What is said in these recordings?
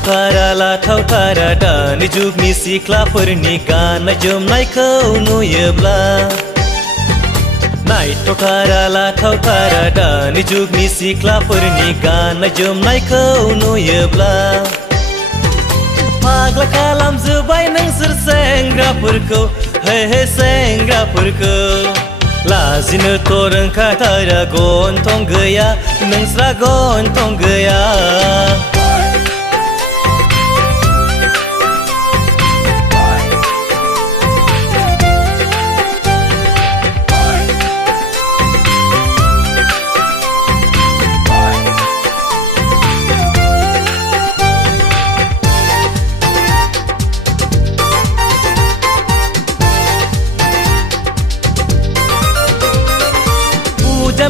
नायथावथारा लाथावथारा दानि जुगनि सिख्लाफोरनि गाननाय जोमनायखौ नुयोब्ला नायथावथारा लाथावथारा दानि जुगनि सिख्लाफोरनि गाननाय जोमनायखौ नुयोब्ला फाग्ला खालामजोब्बाय नोंसोर सेंग्राफोरखौ हे सेंग्राफोरखौ लाजिनोथ' रोंखाथारा गन्थं गैया नोंस्रा गन्थं गैया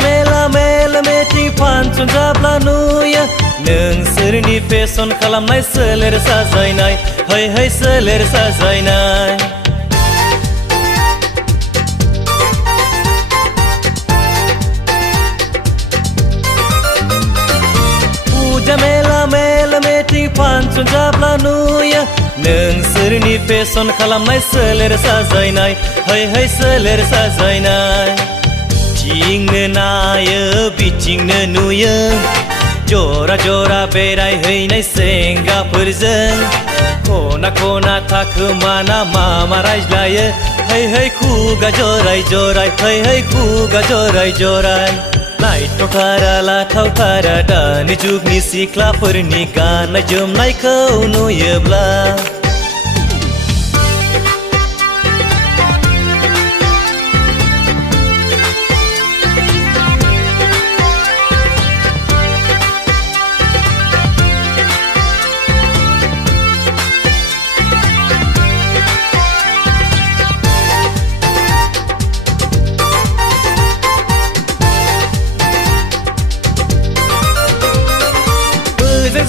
मेला मेला मेटिं फांसन जाब्ला नुयो नोंसोरनि फेसन खालामनाय सोलेर साजायनाय है सोलेर साजायनाय फुजा मेला मेला मेटिं फांसन जाब्ला नुयो नोंसोरनि फेसन खालामनाय सोलेर साजायनाय है सोलेर साजायनाय बिथिंनो नायो बिथिंनो नुयो जरा जरा बेरायहैनाय सेंग्राफोरजों खना खना थाखोमाना मामा रायज्लायो है खुगा जराय जराय है खुगा जराय जराय नायथावथारा लाथावथारा दानि जुगनि सिख्लाफोरनि गाननाय जोमनायखौ नुयोब्ला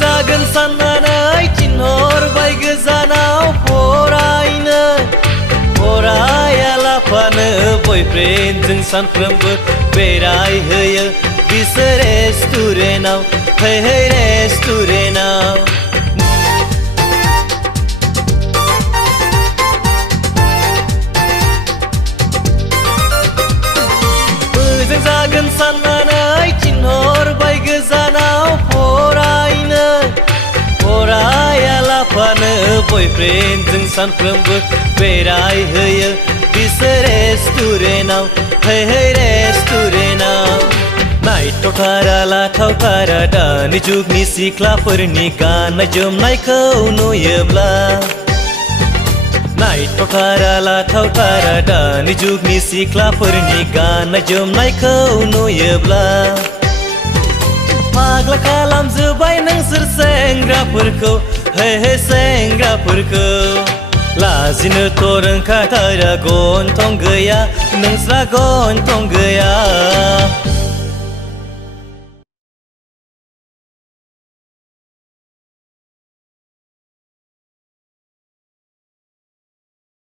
जागोन साननानै थिनहरबाय गोजानाव फरायनो फरायालाफानो बयफ्रेन्डजों सानफ्रोमबो बेरायहैयो बिसोर रेस्टुरेन्टाव है रेस्टुरेन्टाव मोजां जागोन साननानै थिनहरबाय गोजानाव फरायनो फरायालाफानो बयफ्रेन्डजों सानफ्रोमबो बेरायहैयो बिसोर रेस्टुरेन्टाव है रेस्टुरेन्टाव नायथावथारा लाथावथारा दानि जुगनि सिख्लाफोरनि गाननाय जोमनायखौ नुयोब्ला नायथावथारा लाथावथारा दानि जुगनि सिख्लाफोरनि गाननाय जोमनायखौ नुयोब्ला फाग्ला खालामजोब्बाय नोंसोर सेंग्राफोरखौ हे सेंग्राफोरखौ लाजिनोथ' रोंखाथारा गन्थं गैया नोंस्रा गन्थं गैया